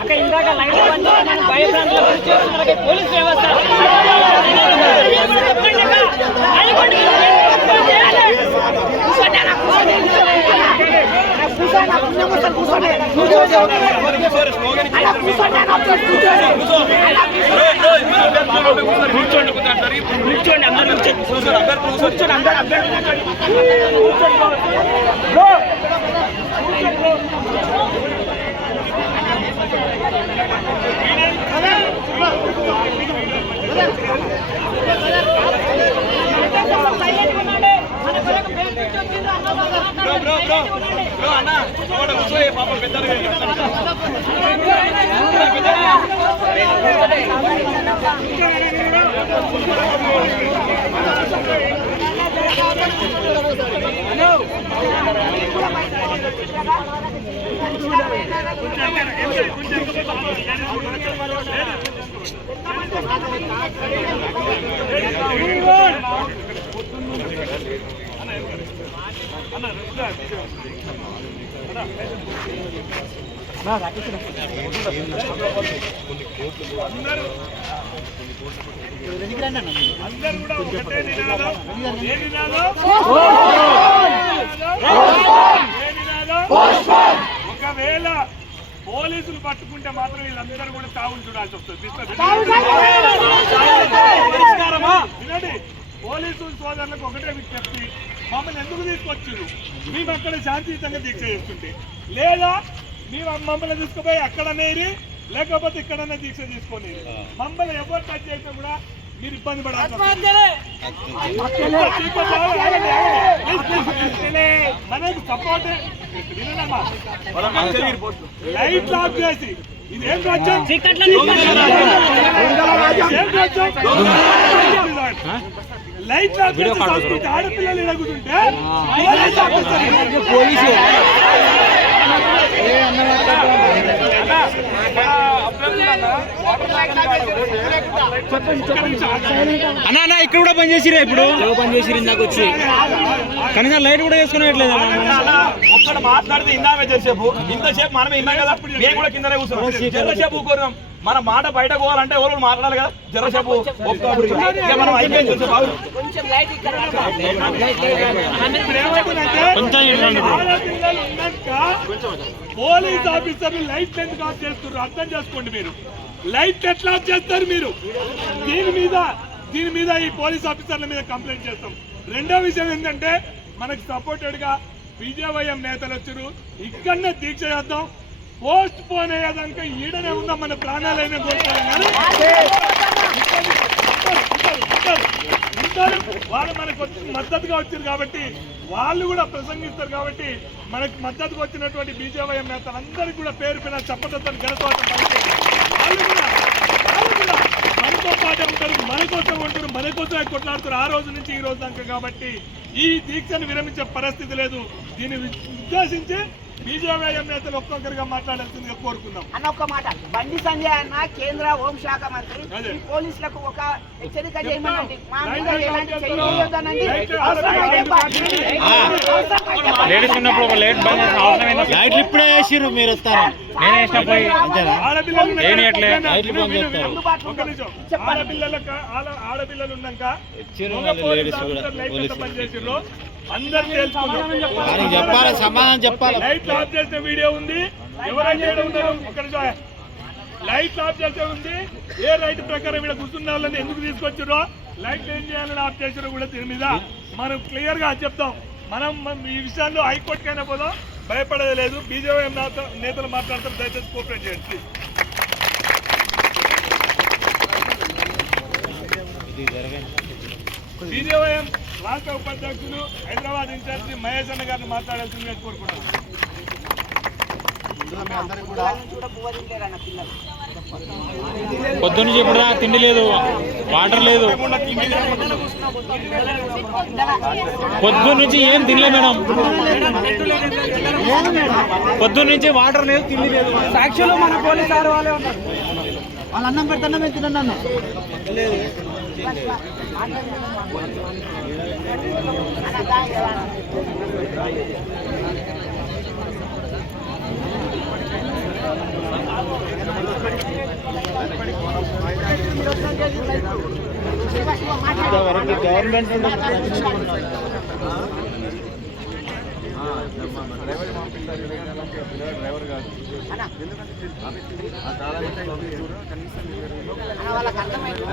అక్కడ ఇందాక లైట్ భయభ్రాంతులు గురి చేస్తున్న పోలీస్ వ్యవస్థ కూర్చోండి అందరూ కూర్చోండి అందరూ ఒకవేళ పోలీసులు పట్టుకుంటే మాత్రం వీళ్ళందరూ కూడా తావులు చూడాల్సి వస్తుంది. వినండి, పోలీసు సోదరులకు ఒకటే విజ్ఞప్తి, మమ్మల్ని ఎందుకు తీసుకొచ్చారు? మేము అక్కడ శాంతియుతంగా దీక్ష చేస్తుంటే, లేదా మేము మమ్మల్ని తీసుకుపోయి అక్కడనేది లేకపోతే ఇక్కడనే దీక్ష తీసుకొని మమ్మల్ని ఎవరు టచ్ చేసినా కూడా మీరు ఇబ్బంది పడాలి. మనకు సపోర్ట్ లైట్ ఆఫ్ చేసి ఇదేం రాజ్యం? లైట్ ఆఫ్ చేసి సంస్కృతి ఆడపిల్లలు ఎడుగుతుంటే అన్నా ఇక్కడ కూడా పని చేసిరా? ఇప్పుడు పని చేసిరు ఇందాక వచ్చి కనీసం లైట్ కూడా వేసుకునేట్లేదు. ఒక్కడ మాట్లాడితే ఇందామే చేసేపు ఇంతసేపు మనమే ఇన్నాం కదా, మేము కూడా కిందనే కూర్చున్నాం. జరసేపు ఊరుకున్నాం, మన మాట బయట పోవాలంటే ఎవరు మాట్లాడాలి కదా. జరసేపు మనం అయిపోయింది. పోలీస్ ఆఫీసర్లు లైట్ ఎందుకు ఆఫ్ చేస్తున్నారు అర్థం చేసుకోండి. మీరు లైట్ ఎట్లా ఆఫ్ చేస్తారు? మీరు దీని మీద ఈ పోలీస్ ఆఫీసర్ల మీద కంప్లైంట్ చేస్తాం. రెండో విషయం ఏంటంటే, మనకు సపోర్టెడ్ గా బీజేవైఎం నేతలు వచ్చారు, ఇక్కడనే దీక్ష చేద్దాం. పోస్ట్ పోన్ అయ్యేదాక ఈడనే ఉందాం, మన ప్రాణాలైనా కోరుకోవాలి. వాళ్ళు మనకు మద్దతుగా వచ్చారు కాబట్టి, వాళ్ళు కూడా ప్రసంగిస్తారు కాబట్టి, మనకు మద్దతుగా వచ్చినటువంటి బీజేవైఎం నేతలందరికీ కూడా పేరు పైన చప్పదత్తని గెలతోటం వాళ్ళు కూడా మనతో పాటే ఉంటారు, మన కోసం ఉంటారు, మన కోసమే కొట్లాడుతారు ఆ రోజు నుంచి ఈ రోజు దాకా. కాబట్టి ఈ దీక్షను విరమించే పరిస్థితి లేదు. దీన్ని ఉద్దేశించి బీజేవైఎం నేతలు ఒక్కొక్కరిగా మాట్లాడాల్సిందిగా కోరుకుందాం. అన్న ఒక్క మాట, బండి సంజయ్ అన్న కేంద్ర హోంశాఖ మంత్రి పోలీసులకు ఒక హెచ్చరిక చేయమనండి. మా మీద ఎలాంటి చేయొద్దనండి. లేడీస్ ఉన్నప్పుడు ఒక లేట్ బంద్ చేసిన అవసరం లైట్లు ఇప్పుడే వేసిర్రు, మీరు వస్తారా? నేను వేసిన పోయి ఆడపిల్లలు ఉన్నాక అందరూ చెప్పాలి, సమాధానం చెప్పాలి. లైట్ ఆఫ్ చేసే వీడియో ఉంది, ఎవరైతే లైట్ ఆఫ్ చేసే ఉంది. ఏ రైట్ ప్రకారం ఇక్కడ కూర్చున్న వాళ్ళని ఎందుకు తీసుకొచ్చారో, లైట్ ఏం చేయాలని ఆఫ్ చేసారో కూడా దీని మీద మనం క్లియర్ గా చెప్తాం. మనం ఈ విషయాల్లో హైకోర్టుకైనా పోదాం, భయపడేది లేదు. బీజేవైఎం నేతలు మాట్లాడతారు, దయచేసి కోఆపరేట్ చేయండి. బీజేవైఎం రాష్ట్ర ఉపాధ్యక్షులు హైదరాబాద్ ఇన్ఛార్జి మహేష్ అన్న గారిని మాట్లాడాల్సిందిగా కోరుకుంటున్నాను. పొద్దున్న ఇప్పుడు తిండి లేదు, వాటర్ లేదు, పొద్దున్న నుంచి ఏం తినలేదు మేడం. పొద్దున్న నుంచి వాటర్ లేదు, తిండి లేదు. సాక్షులు మన పోలీసు సార్ వాళ్ళే ఉన్నారు. వాళ్ళు అన్నం పెడతాను, మేము తిన్నాను. గవర్నమెంట్ వాళ్ళకి అర్థమైంది